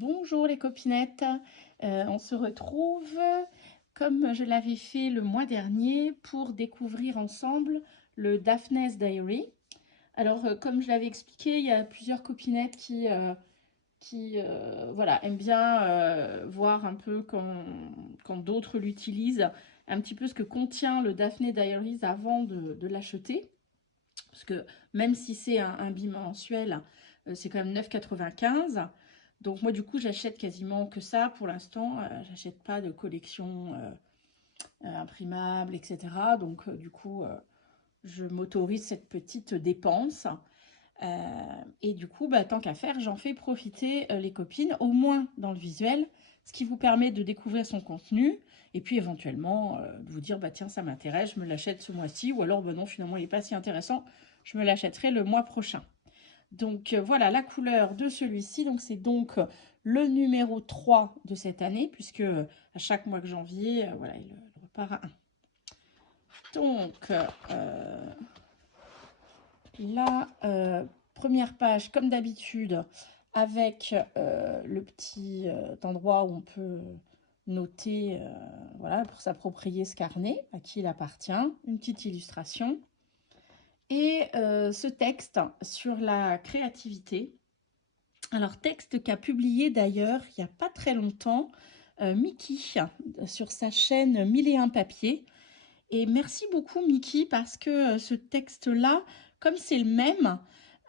Bonjour les copinettes, on se retrouve comme je l'avais fait le mois dernier pour découvrir ensemble le Daphne's Diary. Alors comme je l'avais expliqué, il y a plusieurs copinettes qui voilà, aiment bien voir un peu quand d'autres l'utilisent, un petit peu ce que contient le Daphne Diaries avant de l'acheter. Parce que même si c'est un bimensuel, c'est quand même 9,95 €. Donc moi du coup j'achète quasiment que ça pour l'instant. J'achète pas de collection imprimable, etc. Donc du coup je m'autorise cette petite dépense. Et du coup, bah, tant qu'à faire, j'en fais profiter les copines, au moins dans le visuel, ce qui vous permet de découvrir son contenu, et puis éventuellement de vous dire, bah tiens, ça m'intéresse, je me l'achète ce mois-ci, ou alors, bah non, finalement, il n'est pas si intéressant, je me l'achèterai le mois prochain. Donc voilà la couleur de celui-ci, donc c'est donc le numéro 3 de cette année, puisque à chaque mois de janvier, voilà, il repart à 1. Donc, la première page, comme d'habitude, avec le petit endroit où on peut noter, voilà, pour s'approprier ce carnet, à qui il appartient, une petite illustration. Et ce texte sur la créativité. Alors, texte qu'a publié d'ailleurs il n'y a pas très longtemps Mickey sur sa chaîne 1001 papiers. Et merci beaucoup Mickey parce que ce texte-là, comme c'est le même,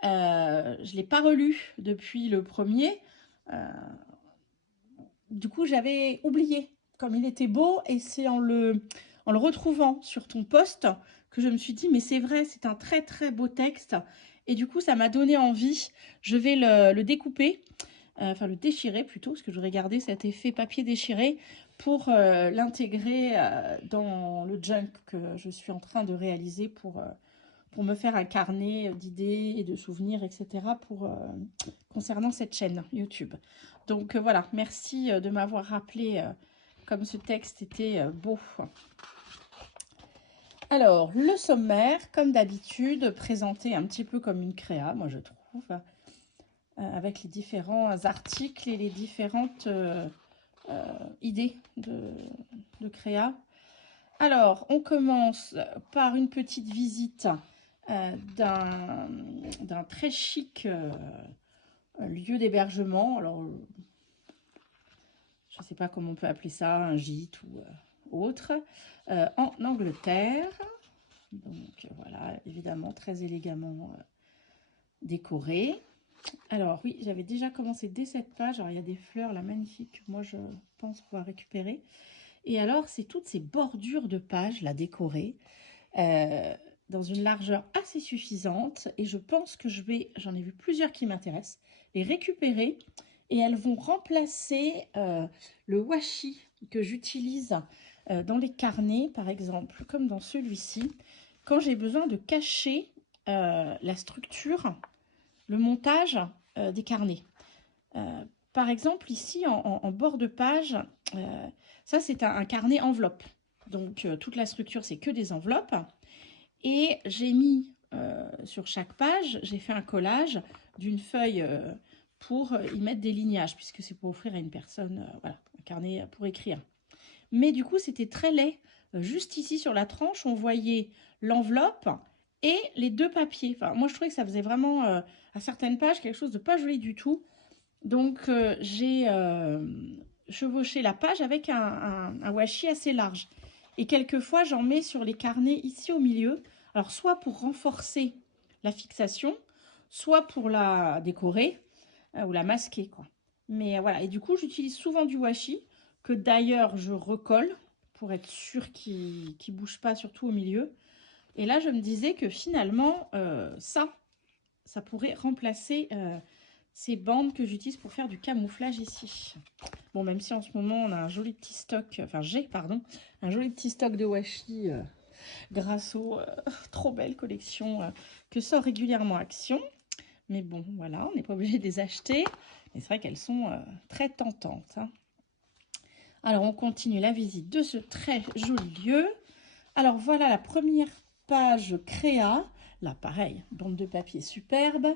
je ne l'ai pas relu depuis le premier. Euh, du coup, j'avais oublié comme il était beau et c'est en le retrouvant sur ton post que je me suis dit, mais c'est vrai, c'est un très très beau texte. Et du coup, ça m'a donné envie. Je vais le découper, enfin le déchirer plutôt, parce que j'aurais gardé cet effet papier déchiré pour l'intégrer dans le junk que je suis en train de réaliser pour me faire un carnet d'idées et de souvenirs, etc. Concernant cette chaîne YouTube. Donc voilà, merci de m'avoir rappelé comme ce texte était beau. Alors, le sommaire, comme d'habitude, présenté un petit peu comme une créa, moi je trouve, avec les différents articles et les différentes idées de créa. Alors, on commence par une petite visite d'un très chic lieu d'hébergement. Alors, je ne sais pas comment on peut appeler ça, un gîte ou autre, en Angleterre. Donc voilà, évidemment, très élégamment décoré. Alors oui, j'avais déjà commencé dès cette page. Alors il y a des fleurs là magnifiques que moi je pense pouvoir récupérer. Et alors c'est toutes ces bordures de pages là décorées euh, dans une largeur assez suffisante. Et je pense que j'en ai vu plusieurs qui m'intéressent, les récupérer. Et elles vont remplacer le washi que j'utilise dans les carnets, par exemple, comme dans celui-ci, quand j'ai besoin de cacher la structure, le montage des carnets. Par exemple, ici, en bord de page, ça c'est un carnet enveloppe. Donc toute la structure, c'est que des enveloppes. Et j'ai mis sur chaque page, j'ai fait un collage d'une feuille pour y mettre des lignages, puisque c'est pour offrir à une personne voilà, un carnet pour écrire. Mais du coup, c'était très laid. Juste ici sur la tranche, on voyait l'enveloppe et les deux papiers. Enfin, moi, je trouvais que ça faisait vraiment, à certaines pages, quelque chose de pas joli du tout. Donc, j'ai chevauché la page avec un washi assez large. Et quelquefois, j'en mets sur les carnets ici au milieu. Alors, soit pour renforcer la fixation, soit pour la décorer ou la masquer, quoi. Mais voilà, et du coup, j'utilise souvent du washi, que d'ailleurs, je recolle pour être sûr qu'il ne bouge pas, surtout au milieu. Et là, je me disais que finalement, ça pourrait remplacer ces bandes que j'utilise pour faire du camouflage ici. Bon, même si en ce moment, on a un joli petit stock, enfin j'ai, pardon, un joli petit stock de washi grâce aux trop belles collections que sort régulièrement Action. Mais bon, voilà, on n'est pas obligé de les acheter. Mais c'est vrai qu'elles sont très tentantes. Hein. Alors, on continue la visite de ce très joli lieu. Alors, voilà la première page créa. Là, pareil, bande de papier superbe.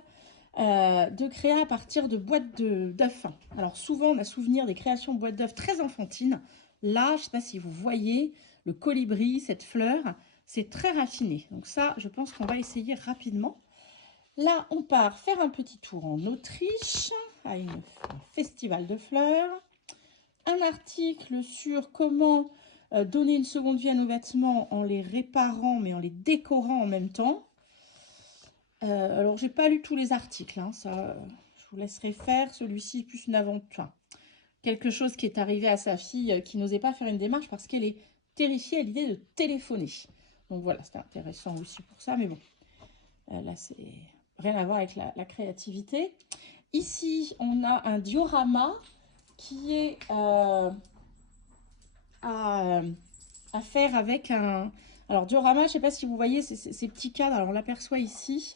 de créa à partir de boîtes d'œufs. Alors souvent, on a souvenir des créations de boîtes d'œufs très enfantines. Là, je ne sais pas si vous voyez, le colibri, cette fleur, c'est très raffiné. Donc ça, je pense qu'on va essayer rapidement. Là, on part faire un petit tour en Autriche, à un festival de fleurs. Un article sur comment donner une seconde vie à nos vêtements en les réparant, mais en les décorant en même temps. Alors, j'ai pas lu tous les articles, hein, ça, je vous laisserai faire. Celui-ci, plus une aventure. Quelque chose qui est arrivé à sa fille qui n'osait pas faire une démarche parce qu'elle est terrifiée à l'idée de téléphoner. Donc voilà, c'était intéressant aussi pour ça, mais bon, là, c'est rien à voir avec la créativité. Ici, on a un diorama qui est à faire avec un... Alors, diorama, je ne sais pas si vous voyez ces petits cadres, alors on l'aperçoit ici,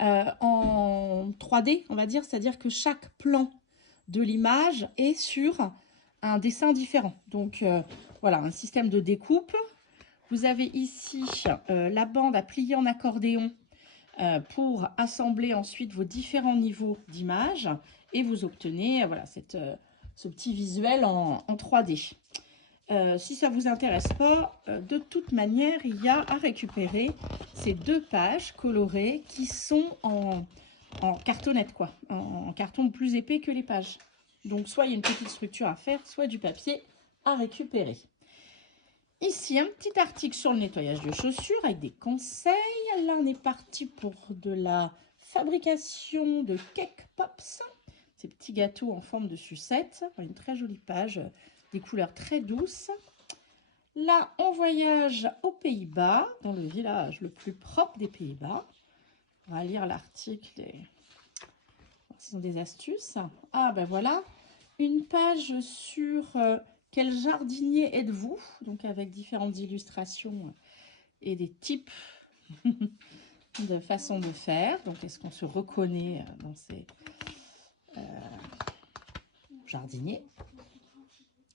en 3D, on va dire, c'est-à-dire que chaque plan de l'image est sur un dessin différent. Donc, voilà, un système de découpe. Vous avez ici la bande à plier en accordéon pour assembler ensuite vos différents niveaux d'image et vous obtenez voilà, ce petit visuel en 3D. Si ça ne vous intéresse pas, de toute manière, il y a à récupérer ces 2 pages colorées qui sont en cartonnette, quoi, en carton plus épais que les pages. Donc, soit il y a une petite structure à faire, soit du papier à récupérer. Ici, un petit article sur le nettoyage de chaussures avec des conseils. Là, on est parti pour de la fabrication de cake pops. Ces petits gâteaux en forme de sucette. Une très jolie page, des couleurs très douces. Là, on voyage aux Pays-Bas, dans le village le plus propre des Pays-Bas. On va lire l'article et ce sont des astuces. Ah ben voilà, une page sur quel jardinier êtes-vous, donc avec différentes illustrations et des types de façon de faire. Donc est-ce qu'on se reconnaît dans ces jardiniers?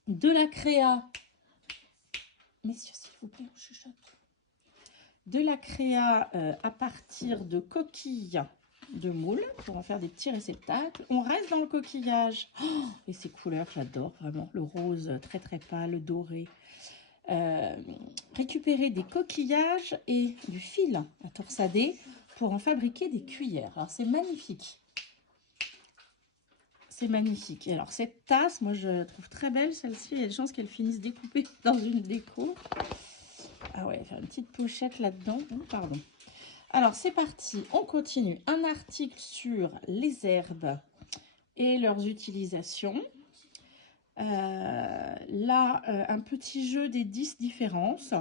De la créa, messieurs s'il vous plaît, on chuchote. De la créa à partir de coquilles de moule pour en faire des petits réceptacles. On reste dans le coquillage. Oh, et ces couleurs, j'adore vraiment. Le rose très très pâle, le doré. Récupérer des coquillages et du fil à torsader pour en fabriquer des cuillères. Alors c'est magnifique. C'est magnifique. Et alors cette tasse, moi je la trouve très belle celle-ci. Il y a des chances qu'elle finisse découpée dans une déco. Ah ouais, faire une petite pochette là-dedans. Oh, pardon. Alors, c'est parti. On continue. Un article sur les herbes et leurs utilisations. Là, un petit jeu des 10 différences.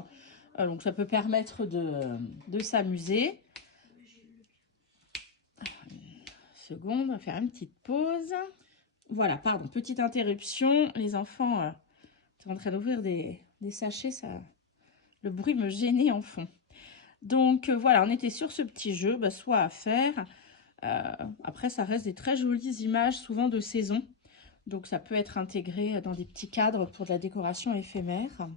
Donc, ça peut permettre de s'amuser. Une seconde, on va faire une petite pause. Voilà, pardon, petite interruption. Les enfants sont en train d'ouvrir des sachets. Le bruit me gênait en fond. Donc voilà, on était sur ce petit jeu, soit à faire. Après, ça reste des très jolies images, souvent de saison. Donc ça peut être intégré dans des petits cadres pour de la décoration éphémère.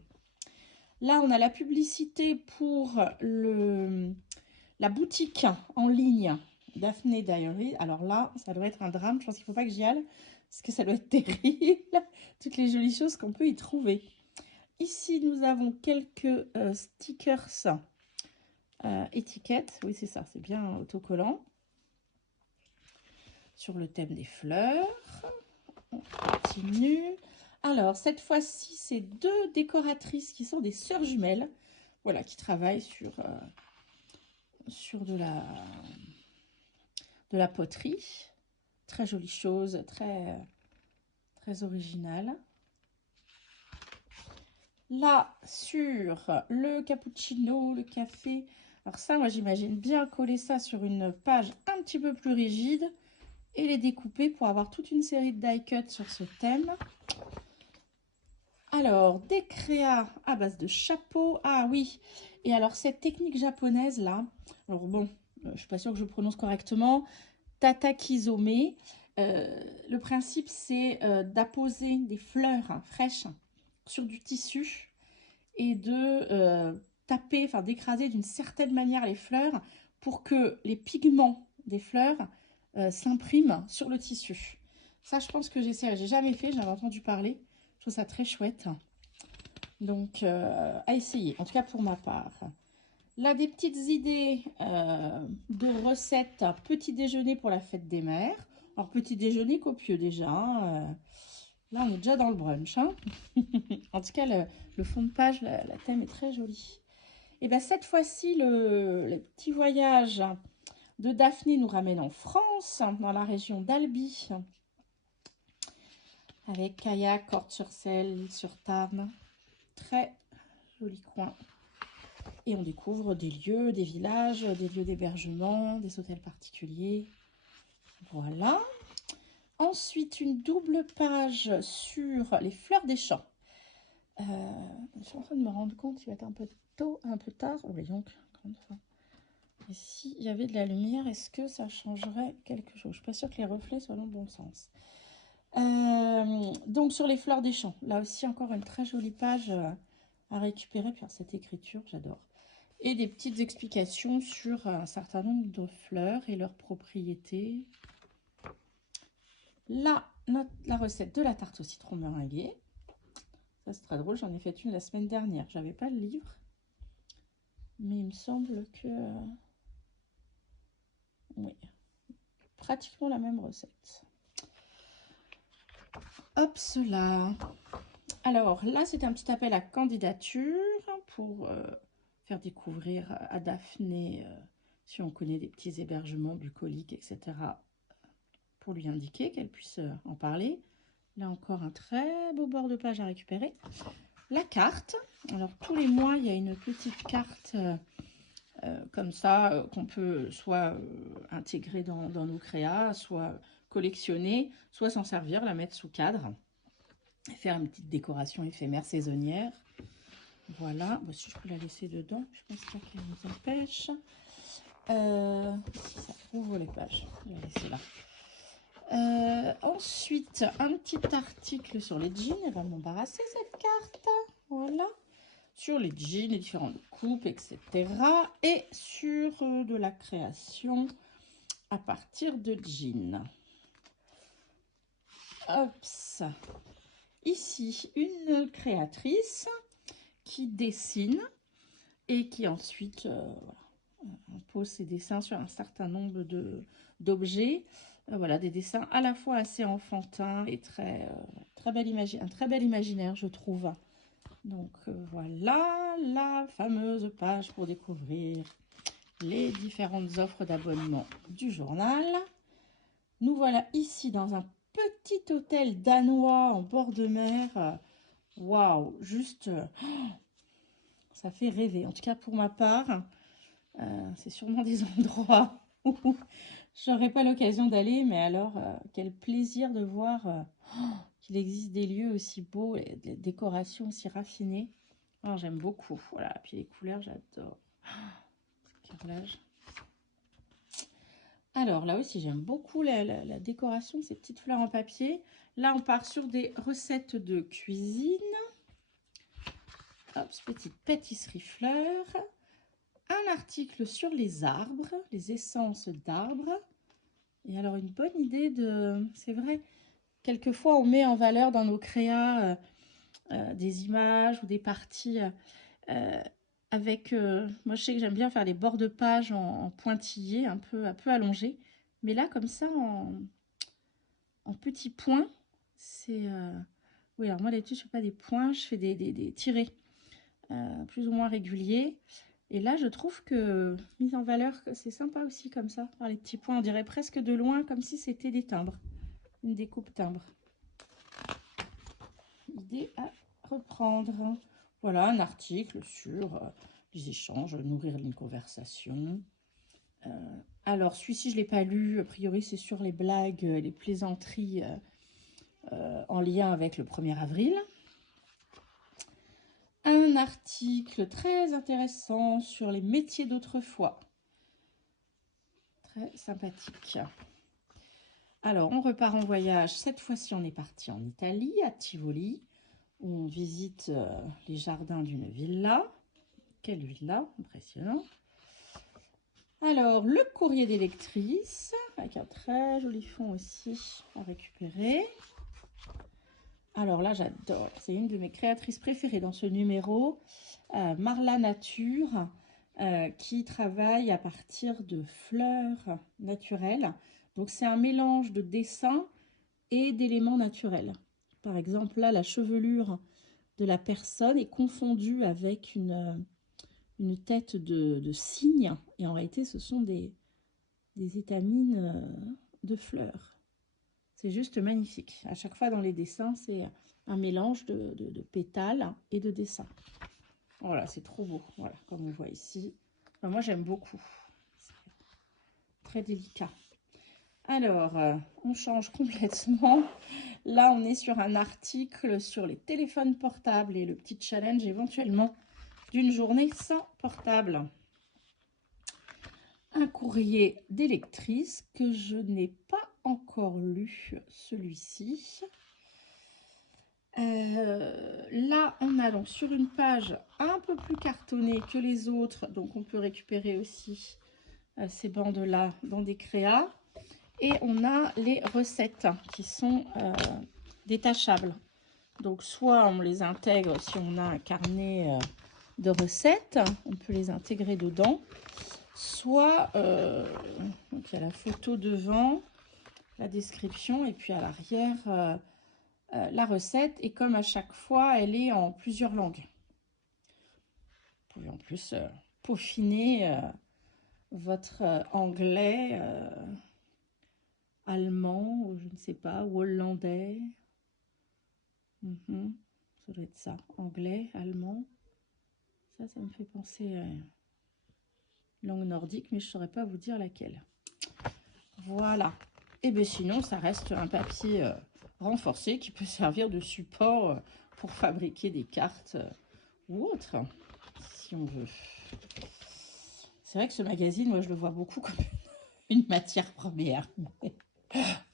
Là, on a la publicité pour la boutique en ligne Daphné Diary. Alors là, ça doit être un drame. Je pense qu'il ne faut pas que j'y aille parce que ça doit être terrible. Toutes les jolies choses qu'on peut y trouver. Ici, nous avons quelques stickers étiquette, oui c'est ça, c'est bien autocollant. Sur le thème des fleurs. On continue. Alors, cette fois-ci, c'est 2 décoratrices qui sont des sœurs jumelles. Voilà, qui travaillent sur de la poterie. Très jolie chose, très, très originale. Là, sur le cappuccino, le café. Alors ça, moi, j'imagine bien coller ça sur une page un petit peu plus rigide et les découper pour avoir toute une série de die cuts sur ce thème. Alors, des créas à base de chapeaux. Ah oui, et alors cette technique japonaise là, alors bon, je ne suis pas sûre que je prononce correctement, tatakizome. Le principe, c'est d'apposer des fleurs fraîches sur du tissu et de taper, enfin d'écraser d'une certaine manière les fleurs pour que les pigments des fleurs s'imprime sur le tissu. Ça, je pense que j'essaierai. J'ai jamais fait, j'avais entendu parler. Je trouve ça très chouette. Donc, à essayer, en tout cas pour ma part. Là, des petites idées de recettes petit déjeuner pour la fête des mères. Alors, petit déjeuner copieux déjà. Hein, là, on est déjà dans le brunch. Hein. En tout cas, le fond de page, la thème est très joli. Et bien, cette fois-ci, le petit voyage de Daphné nous ramène en France, dans la région d'Albi, avec kayak, Cordes-sur-Selle, sur Tarn. Très joli coin. Et on découvre des lieux, des villages, des lieux d'hébergement, des hôtels particuliers. Voilà. Ensuite, une double page sur les fleurs des champs. Je suis en train de me rendre compte qu'il va être un peu tôt, un peu tard. Oh, voyons, grande fois. Et s'il y avait de la lumière, est-ce que ça changerait quelque chose? Je ne suis pas sûre que les reflets soient dans le bon sens. Donc, sur les fleurs des champs, là aussi, encore une très jolie page à récupérer. Puis, alors, cette écriture, j'adore. Et des petites explications sur un certain nombre de fleurs et leurs propriétés. Là, la recette de la tarte au citron meringuée. Ça, c'est très drôle. J'en ai fait une la semaine dernière. J'avais pas le livre. Mais il me semble que... oui. Pratiquement la même recette. Hop, cela. Alors, là, c'est un petit appel à candidature pour faire découvrir à Daphné, si on connaît des petits hébergements bucoliques, etc., pour lui indiquer qu'elle puisse en parler. Là encore, un très beau bord de page à récupérer. La carte. Alors, tous les mois, il y a une petite carte comme ça qu'on peut soit intégrer dans nos créas, soit collectionner, soit s'en servir, la mettre sous cadre. Et faire une petite décoration éphémère saisonnière. Voilà. Bon, si je peux la laisser dedans, je pense pas qu'elle nous empêche. Si ça ouvre les pages, je vais la laisser là. Ensuite, un petit article sur les jeans. Elle va m'embarrasser cette carte. Voilà. Sur les jeans, les différentes coupes, etc. Et sur de la création à partir de jeans. Hop. Ici, une créatrice qui dessine et qui ensuite pose ses dessins sur un certain nombre d'objets. Voilà, des dessins à la fois assez enfantins et très bel un très bel imaginaire, je trouve. Donc voilà la fameuse page pour découvrir les différentes offres d'abonnement du journal. Nous voilà ici dans un petit hôtel danois en bord de mer. Waouh, juste, ça fait rêver. En tout cas pour ma part, c'est sûrement des endroits où j'aurais pas l'occasion d'aller, mais alors quel plaisir de voir qu'il existe des lieux aussi beaux, des décorations aussi raffinées. Oh, j'aime beaucoup. Voilà, puis les couleurs, j'adore. Carrelage. Alors là aussi, j'aime beaucoup la décoration de ces petites fleurs en papier. Là, on part sur des recettes de cuisine. Hop, petite pâtisserie fleurs. Un article sur les arbres, les essences d'arbres. Et alors, une bonne idée de... C'est vrai, quelquefois, on met en valeur dans nos créas des images ou des parties avec... moi, je sais que j'aime bien faire des bords de page en pointillés, un peu allongés. Mais là, comme ça, en petits points, c'est... oui, alors moi, d'habitude, je ne fais pas des points, je fais des tirés plus ou moins réguliers. Et là, je trouve que mise en valeur, c'est sympa aussi comme ça, par les petits points. On dirait presque de loin, comme si c'était des timbres, une découpe timbre. Idée à reprendre. Voilà un article sur les échanges, nourrir une conversation. Alors, celui-ci, je ne l'ai pas lu. A priori, c'est sur les blagues, les plaisanteries en lien avec le 1er avril. Un article très intéressant sur les métiers d'autrefois. Très sympathique. Alors, on repart en voyage. Cette fois-ci, on est parti en Italie, à Tivoli. On visite les jardins d'une villa. Quelle villa, impressionnant. Alors, le courrier des lectrices, avec un très joli fond aussi à récupérer. Alors là, j'adore. C'est une de mes créatrices préférées dans ce numéro, Marla Nature, qui travaille à partir de fleurs naturelles. Donc, c'est un mélange de dessins et d'éléments naturels. Par exemple, là, la chevelure de la personne est confondue avec une tête de cygne. Et en réalité, ce sont des étamines de fleurs. C'est juste magnifique. À chaque fois dans les dessins, c'est un mélange de pétales et de dessins. Voilà, c'est trop beau. Voilà, comme on voit ici. Enfin, moi, j'aime beaucoup. C'est très délicat. Alors, on change complètement. Là, on est sur un article sur les téléphones portables et le petit challenge éventuellement d'une journée sans portable. Un courrier des lectrices que je n'ai pas encore lu, celui-ci. Là, on a donc sur une page un peu plus cartonnée que les autres, donc on peut récupérer aussi ces bandes-là dans des créas. Et on a les recettes qui sont détachables. Donc, soit on les intègre si on a un carnet de recettes, on peut les intégrer dedans. Soit, donc il y a la photo devant, la description, et puis à l'arrière, la recette. Et comme à chaque fois, elle est en plusieurs langues. Vous pouvez en plus peaufiner votre anglais, allemand, ou je ne sais pas, ou hollandais. Ça doit être ça, anglais, allemand. Ça me fait penser à une langue nordique, mais je ne saurais pas vous dire laquelle. Voilà. Et bien sinon, ça reste un papier renforcé qui peut servir de support pour fabriquer des cartes ou autre, si on veut. C'est vrai que ce magazine, moi, je le vois beaucoup comme une matière première.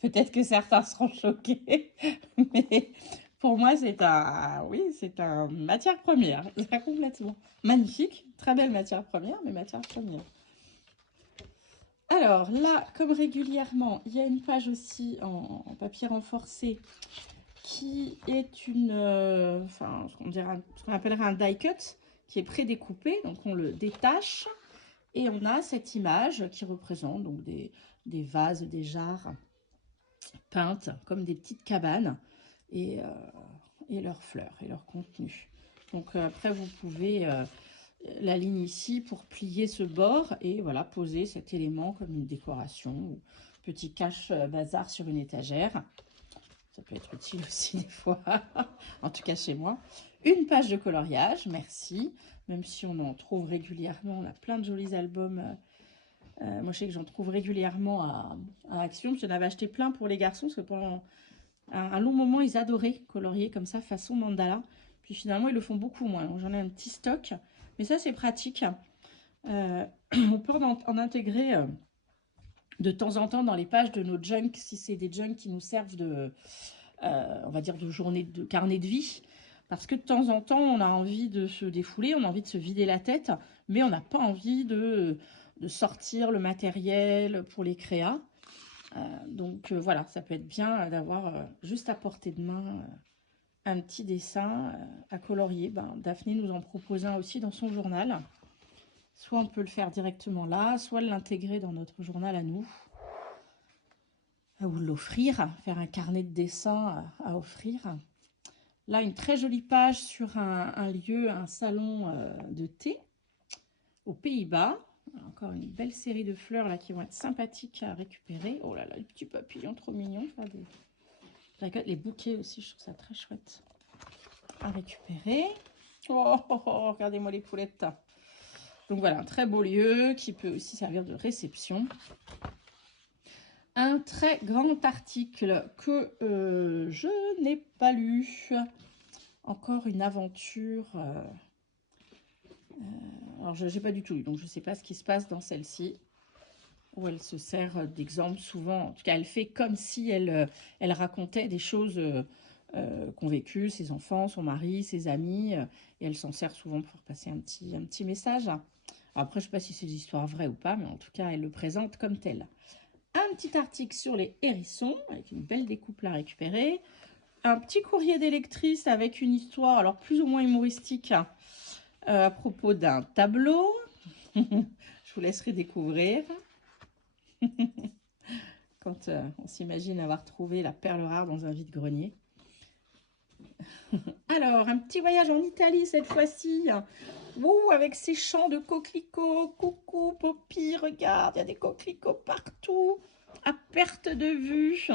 Peut-être que certains seront choqués, mais pour moi, c'est un matière première. C'est complètement magnifique, très belle matière première, mais matière première. Alors là, comme régulièrement, il y a une page aussi en papier renforcé qui est ce qu'on appellerait un die cut, qui est prédécoupé, donc on le détache et on a cette image qui représente donc des vases, des jarres peintes comme des petites cabanes et leurs fleurs et leur contenu. Donc après, vous pouvez la ligne ici pour plier ce bord et voilà, poser cet élément comme une décoration ou petit cache-bazar sur une étagère. Ça peut être utile aussi des fois, en tout cas chez moi. Une page de coloriage, merci. Même si on en trouve régulièrement, on a plein de jolis albums. Moi, je sais que j'en trouve régulièrement à Action. J'en avais acheté plein pour les garçons, parce que pendant un long moment, ils adoraient colorier comme ça, façon mandala. Puis finalement, ils le font beaucoup moins. J'en ai un petit stock. Mais ça, c'est pratique. On peut en intégrer de temps en temps dans les pages de nos junk, si c'est des junk qui nous servent on va dire, de carnet de vie. Parce que de temps en temps, on a envie de se défouler, on a envie de se vider la tête, mais on n'a pas envie de sortir le matériel pour les créas. Donc voilà, ça peut être bien d'avoir juste à portée de main un petit dessin à colorier. Daphné nous en propose un aussi dans son journal. Soit on peut le faire directement là, soit l'intégrer dans notre journal à nous. Ou l'offrir, faire un carnet de dessin à offrir. Là, une très jolie page sur un lieu, un salon de thé aux Pays-Bas. Encore une belle série de fleurs là qui vont être sympathiques à récupérer. Oh là là, les petits papillons trop mignons. Les bouquets aussi, je trouve ça très chouette à récupérer. Oh, oh, oh, regardez-moi les poulettes. Donc voilà, un très beau lieu qui peut aussi servir de réception. Un très grand article que je n'ai pas lu. Encore une aventure. Alors, je n'ai pas du tout lu, donc je ne sais pas ce qui se passe dans celle-ci. Où elle se sert d'exemple souvent. En tout cas, elle fait comme si elle racontait des choses qu'ont vécues ses enfants, son mari, ses amis. Et elle s'en sert souvent pour passer un petit message. Après, je ne sais pas si c'est des histoires vraies ou pas, mais en tout cas, elle le présente comme tel. Un petit article sur les hérissons, avec une belle découpe à récupérer. Un petit courrier d'électrice avec une histoire, alors plus ou moins humoristique, à propos d'un tableau. Je vous laisserai découvrir. Quand on s'imagine avoir trouvé la perle rare dans un vide-grenier. Alors, un petit voyage en Italie cette fois-ci. Avec ses champs de coquelicots. Coucou, Poppy, regarde, il y a des coquelicots partout. À perte de vue.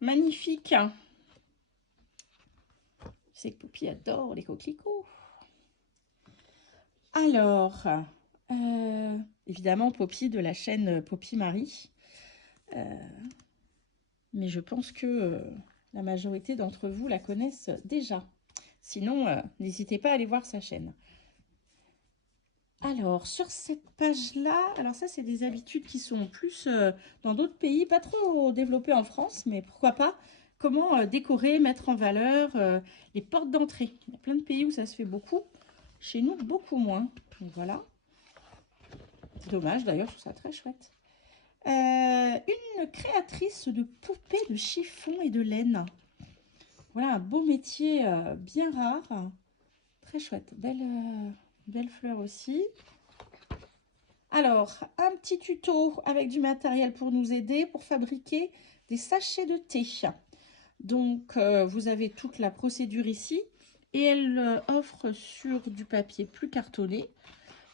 Magnifique. Je sais que Poppy adore les coquelicots. Alors, évidemment, Poppy de la chaîne Poppy Marie. Mais je pense que la majorité d'entre vous la connaissent déjà. Sinon, n'hésitez pas à aller voir sa chaîne. Alors, sur cette page-là, alors ça, c'est des habitudes qui sont plus dans d'autres pays, pas trop développées en France, mais pourquoi pas. Comment décorer, mettre en valeur les portes d'entrée. Il y a plein de pays où ça se fait beaucoup. Chez nous, beaucoup moins. Donc voilà. C'est dommage, d'ailleurs, je trouve ça très chouette. Une créatrice de poupées de chiffon et de laine. Voilà un beau métier bien rare. Très chouette. Belle fleur aussi. Alors, un petit tuto avec du matériel pour nous aider pour fabriquer des sachets de thé. Donc, vous avez toute la procédure ici. Et elle offre sur du papier plus cartonné.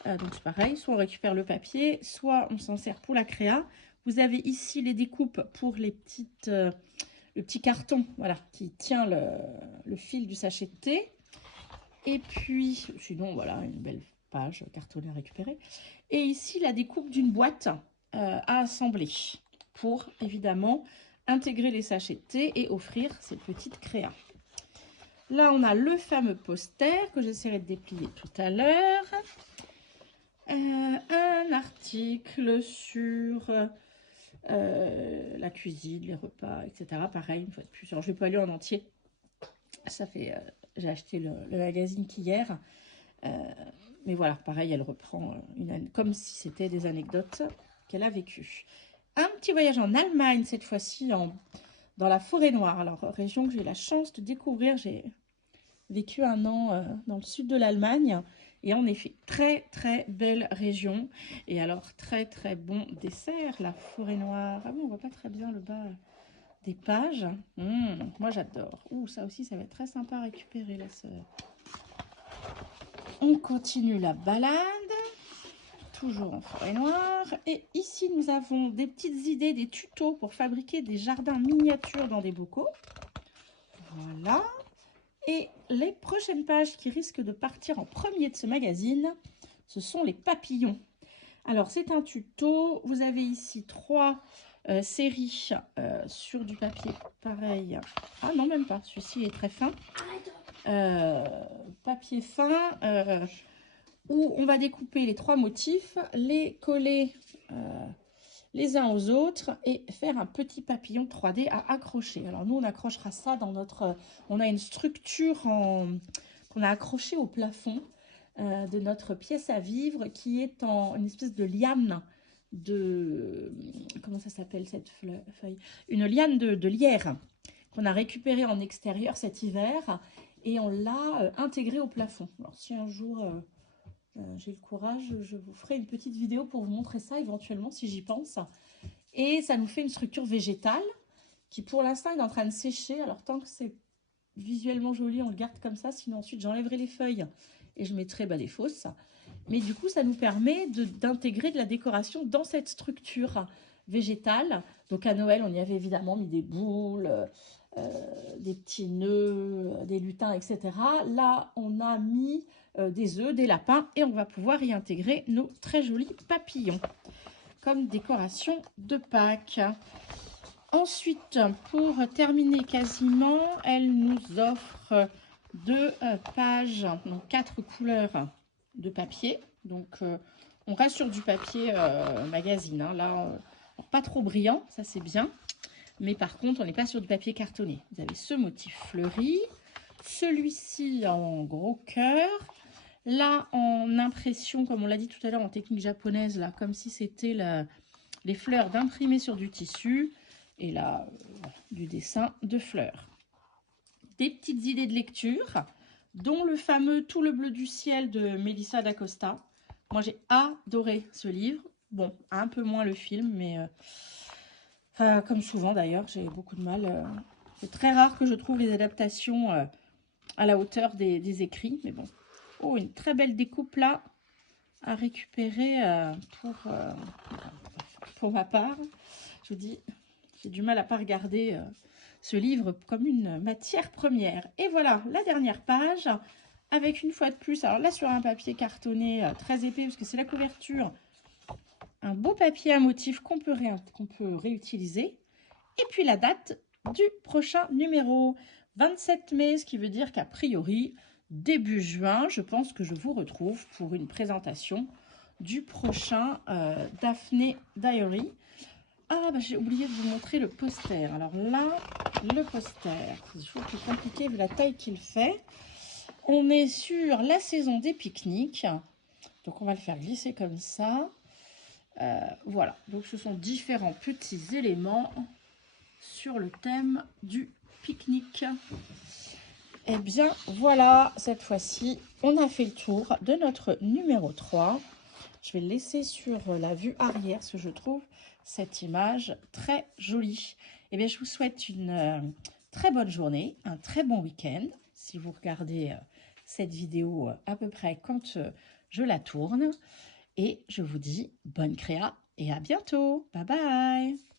Donc, c'est pareil, soit on récupère le papier, soit on s'en sert pour la créa. Vous avez ici les découpes pour les petites, le petit carton voilà, qui tient le fil du sachet de thé. Et puis, sinon, voilà, une belle page cartonnée à récupérer. Et ici, la découpe d'une boîte à assembler pour, évidemment, intégrer les sachets de thé et offrir ces petites créas. Là, on a le fameux poster que j'essaierai de déplier tout à l'heure. Un article sur la cuisine, les repas, etc. Pareil, une fois de plus. Alors, je ne vais pas lire en entier. Ça fait... j'ai acheté le magazine qu'hier. Mais voilà, pareil, elle reprend comme si c'était des anecdotes qu'elle a vécues. Un petit voyage en Allemagne, cette fois-ci, dans la Forêt-Noire. Alors, région que j'ai eu la chance de découvrir. J'ai vécu un an dans le sud de l'Allemagne. Et en effet, très, très belle région. Et alors, très, très bon dessert, la Forêt-Noire. Ah bon, on voit pas très bien le bas des pages. Moi, j'adore. Ça aussi, ça va être très sympa à récupérer, là, On continue la balade, toujours en Forêt-Noire. Et ici, nous avons des petites idées, des tutos pour fabriquer des jardins miniatures dans des bocaux. Voilà. Et les prochaines pages qui risquent de partir en premier de ce magazine, ce sont les papillons. Alors, c'est un tuto. Vous avez ici 3 séries sur du papier pareil. Ah non, même pas. Celui-ci est très fin. Papier fin où on va découper les 3 motifs, les coller les uns aux autres et faire un petit papillon 3D à accrocher. Alors nous, on accrochera ça dans notre... On a une structure qu'on a accrochée au plafond de notre pièce à vivre qui est en une espèce de liane de... Comment ça s'appelle cette feuille? Une liane de lierre qu'on a récupérée en extérieur cet hiver et on l'a intégrée au plafond. Alors si un jour... j'ai le courage, je vous ferai une petite vidéo pour vous montrer ça éventuellement si j'y pense. Et ça nous fait une structure végétale qui pour l'instant est en train de sécher. Alors tant que c'est visuellement joli, on le garde comme ça. Sinon ensuite j'enlèverai les feuilles et je mettrai des fausses. Mais du coup ça nous permet d'intégrer de la décoration dans cette structure végétale. Donc à Noël on y avait évidemment mis des boules, des petits nœuds, des lutins, etc. Là on a mis... des œufs, des lapins et on va pouvoir y intégrer nos très jolis papillons comme décoration de Pâques. Ensuite, pour terminer quasiment, elle nous offre 2 pages, donc 4 couleurs de papier. Donc on reste sur du papier magazine, hein. Là, pas trop brillant, ça c'est bien. Mais par contre, on n'est pas sur du papier cartonné. Vous avez ce motif fleuri, celui-ci en gros cœur, Là, en impression, comme on l'a dit tout à l'heure, en technique japonaise, là, comme si c'était les fleurs d'imprimer sur du tissu. Et là, du dessin de fleurs. Des petites idées de lecture, dont le fameux Tout le bleu du ciel de Melissa d'Acosta. Moi, j'ai adoré ce livre. Bon, un peu moins le film, mais comme souvent d'ailleurs, j'ai beaucoup de mal. C'est très rare que je trouve les adaptations à la hauteur des écrits, mais bon. Oh, une très belle découpe là à récupérer pour ma part. Je vous dis, j'ai du mal à pas regarder ce livre comme une matière première. Et voilà, la dernière page, avec une fois de plus, alors là sur un papier cartonné très épais, parce que c'est la couverture, un beau papier à motif qu'on peut réutiliser. Et puis la date du prochain numéro, 27 mai, ce qui veut dire qu'a priori, début juin, je pense que je vous retrouve pour une présentation du prochain Daphné Diary. Ah, bah, j'ai oublié de vous montrer le poster. Alors là, le poster, c'est toujours plus compliqué vu la taille qu'il fait. On est sur la saison des pique-niques. Donc, on va le faire glisser comme ça. Voilà, donc ce sont différents petits éléments sur le thème du pique-nique. Et bien, voilà, cette fois-ci, on a fait le tour de notre numéro 3. Je vais le laisser sur la vue arrière, parce que je trouve cette image très jolie. Eh bien, je vous souhaite une très bonne journée, un très bon week-end, si vous regardez cette vidéo à peu près quand je la tourne. Et je vous dis bonne créa et à bientôt. Bye bye!